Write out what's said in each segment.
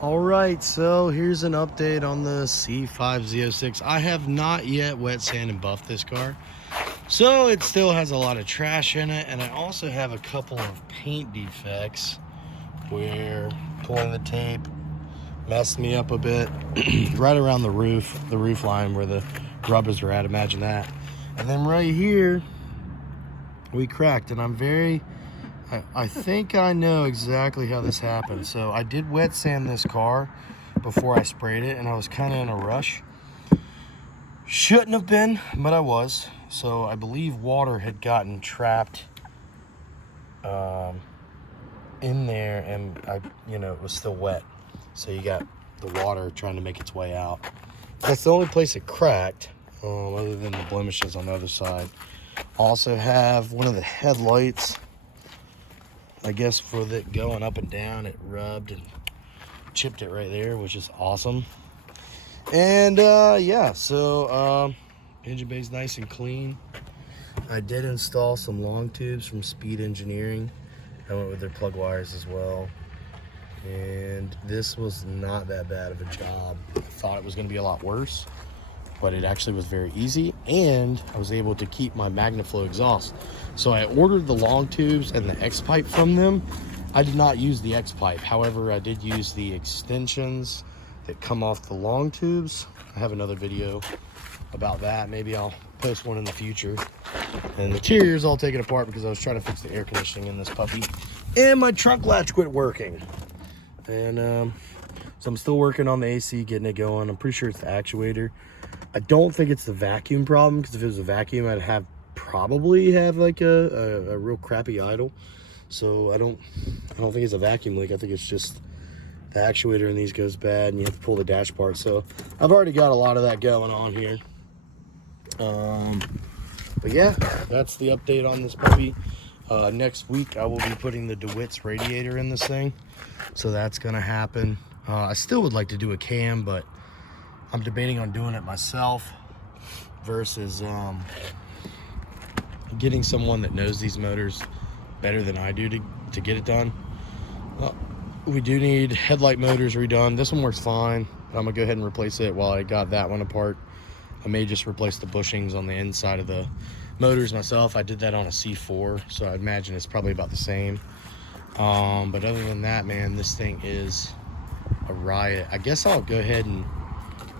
All right, so here's an update on the C5 Z06. I have not yet wet sand and buffed this car, so it still has a lot of trash in it, and I also have a couple of paint defects where pulling the tape messed me up a bit right around the roof line where the rubbers are at. Imagine that. And then right here we cracked, and I think I know exactly how this happened. So I did wet sand this car before I sprayed it, and I was kind of in a rush. Shouldn't have been, but I was. So I believe water had gotten trapped in there, and it was still wet. So you got the water trying to make its way out. That's the only place it cracked, other than the blemishes on the other side. Also have one of the headlights, I guess, for it going up and down, it rubbed and chipped it right there, which is awesome. And yeah, so engine bay's nice and clean. I did install some long tubes from Speed Engineering. I went with their plug wires as well, and this was not that bad of a job. I thought it was going to be a lot worse, but it actually was very easy, and I was able to keep my MagnaFlow exhaust. So I ordered the long tubes and the X-pipe from them. I did not use the X-pipe. However, I did use the extensions that come off the long tubes. I have another video about that. Maybe I'll post one in the future. And the interior's all taken apart because I was trying to fix the air conditioning in this puppy. And my trunk latch quit working. And so I'm still working on the AC, getting it going. I'm pretty sure it's the actuator. I don't think it's the vacuum problem, because if it was a vacuum, I'd probably have like a real crappy idle. So I don't think it's a vacuum leak. I think it's just the actuator in these goes bad, and you have to pull the dash part. So I've already got a lot of that going on here. But yeah, that's the update on this puppy. Next week I will be putting the DeWitt's radiator in this thing, so that's gonna happen. I still would like to do a cam, but I'm debating on doing it myself versus getting someone that knows these motors better than I do to get it done. Well, we do need headlight motors redone. This one works fine. I'm gonna go ahead and replace it while I got that one apart. I may just replace the bushings on the inside of the motors myself. I did that on a C4, so I imagine it's probably about the same. But other than that, man, this thing is a riot. I guess I'll go ahead and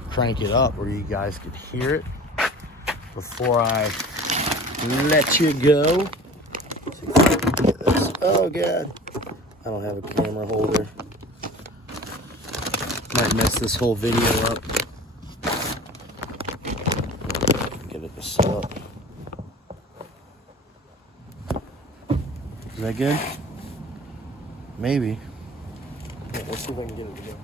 crank it up where you guys could hear it before I let you go. Oh god, I don't have a camera holder. Might mess this whole video up. Get it to set up. Is that good? Maybe. Yeah, let's see if I can get it to go.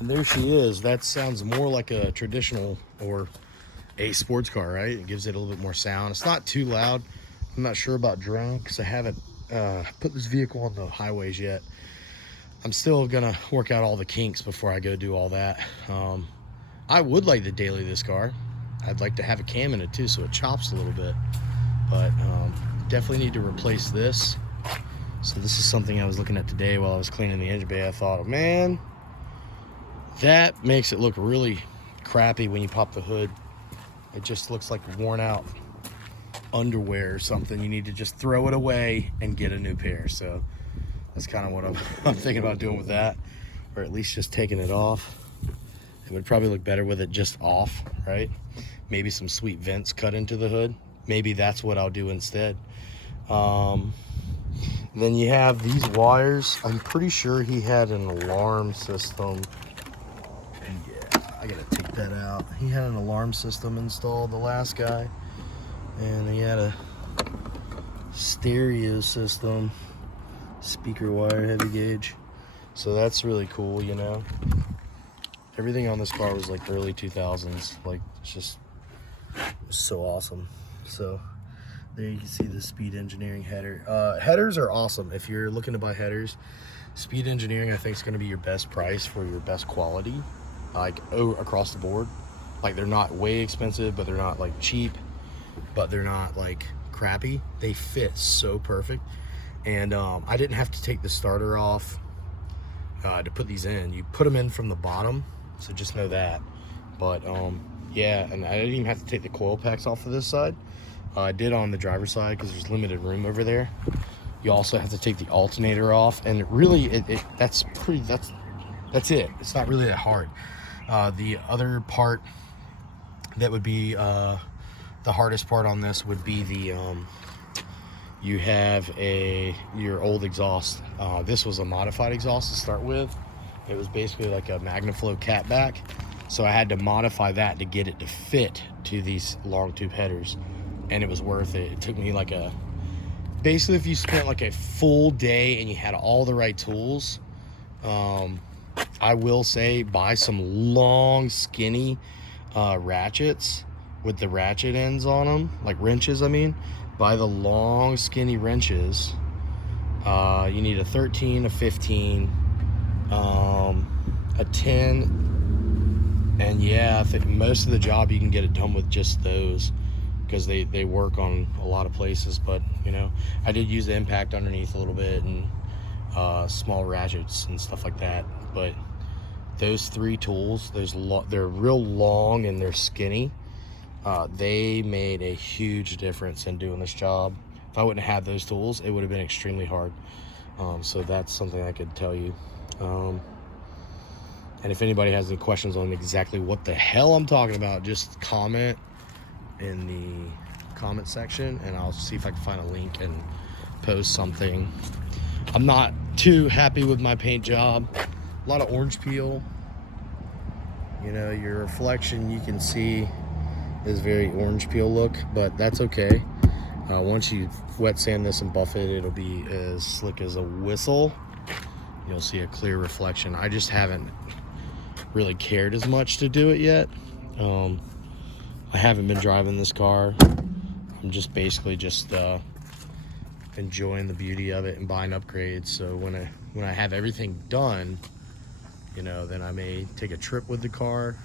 And there she is. That sounds more like a traditional or a sports car, right? It gives it a little bit more sound. It's not too loud. I'm not sure about drone because I haven't put this vehicle on the highways yet. I'm still gonna work out all the kinks before I go do all that. I would like to daily this car. I'd like to have a cam in it too, so it chops a little bit. But definitely need to replace this. So this is something I was looking at today while I was cleaning the engine bay. I thought, oh, man, that makes it look really crappy when you pop the hood. It just looks like worn out underwear or something. You need to just throw it away and get a new pair. So that's kind of what I'm thinking about doing with that, or at least just taking it off It would probably look better with it just off, right? Maybe some sweet vents cut into the hood. Maybe that's what I'll do instead. Then you have these wires. I'm pretty sure he had an alarm system. Yeah, I gotta take that out. He had an alarm system installed, the last guy. And he had a stereo system, speaker wire, heavy gauge. So that's really cool, you know. Everything on this car was like early 2000s. Like, it's just, it's so awesome. So there you can see the Speed Engineering header. Headers are awesome. If you're looking to buy headers, Speed Engineering I think is going to be your best price for your best quality, like across the board. Like, they're not way expensive, but they're not like cheap, but they're not like crappy. They fit so perfect. And I didn't have to take the starter off to put these in. You put them in from the bottom, so just know that. But yeah, and I didn't even have to take the coil packs off of this side. I did on the driver's side because there's limited room over there. You also have to take the alternator off, and really that's it. It's not really that hard. The other part that would be the hardest part on this would be the you have your old exhaust. This was a modified exhaust to start with. It was basically like a MagnaFlow catback, so I had to modify that to get it to fit to these long tube headers, and it was worth it. It took me like basically if you spent like a full day and you had all the right tools, I will say buy some long skinny ratchets with the ratchet ends on them, like wrenches. I mean, buy the long skinny wrenches. You need a 13, a 15, a 10, and yeah, I think most of the job you can get it done with just those, because they work on a lot of places. But you know, I did use the impact underneath a little bit, and small ratchets and stuff like that. But those three tools, they're real long and they're skinny. They made a huge difference in doing this job. If I wouldn't have had those tools, it would have been extremely hard. So that's something I could tell you. And if anybody has any questions on exactly what the hell I'm talking about, just comment in the comment section, and I'll see if I can find a link and post something. I'm not too happy with my paint job. A lot of orange peel. You know, your reflection you can see is very orange peel look, but that's okay. Once you wet sand this and buff it, it'll be as slick as a whistle. You'll see a clear reflection. I just haven't really cared as much to do it yet. I haven't been driving this car. I'm just basically just enjoying the beauty of it and buying upgrades. So when I have everything done, you know, then I may take a trip with the car.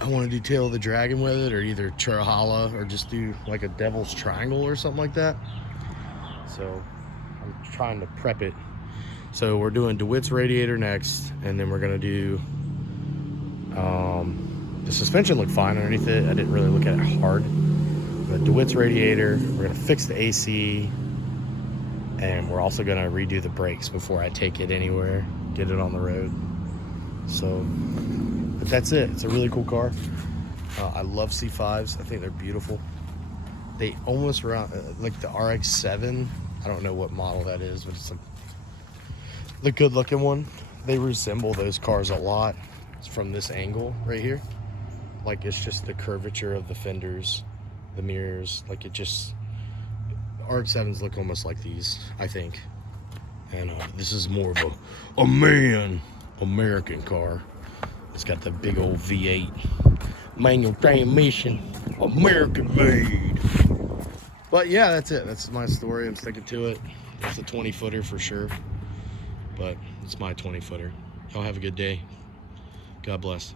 I want to do Tail of the Dragon with it, or either Churhala, or just do like a Devil's Triangle or something like that. So I'm trying to prep it. So we're doing DeWitt's radiator next, and then we're gonna do the suspension looked fine underneath it. I didn't really look at it hard. But DeWitt's radiator, we're gonna fix the AC, and we're also gonna redo the brakes before I take it anywhere, get it on the road. So, but that's it. It's a really cool car. I love C5s. I think they're beautiful. They almost around like the RX-7. I don't know what model that is, but it's the good looking one. They resemble those cars a lot. It's from this angle right here. Like, it's just the curvature of the fenders, the mirrors. Like, it just, RX-7s look almost like these, I think. And this is more of a American car. It's got the big old V8 manual transmission, American made. But yeah, that's it. That's my story. I'm sticking to it. It's a 20-footer for sure, but it's my 20-footer. Y'all have a good day. God bless.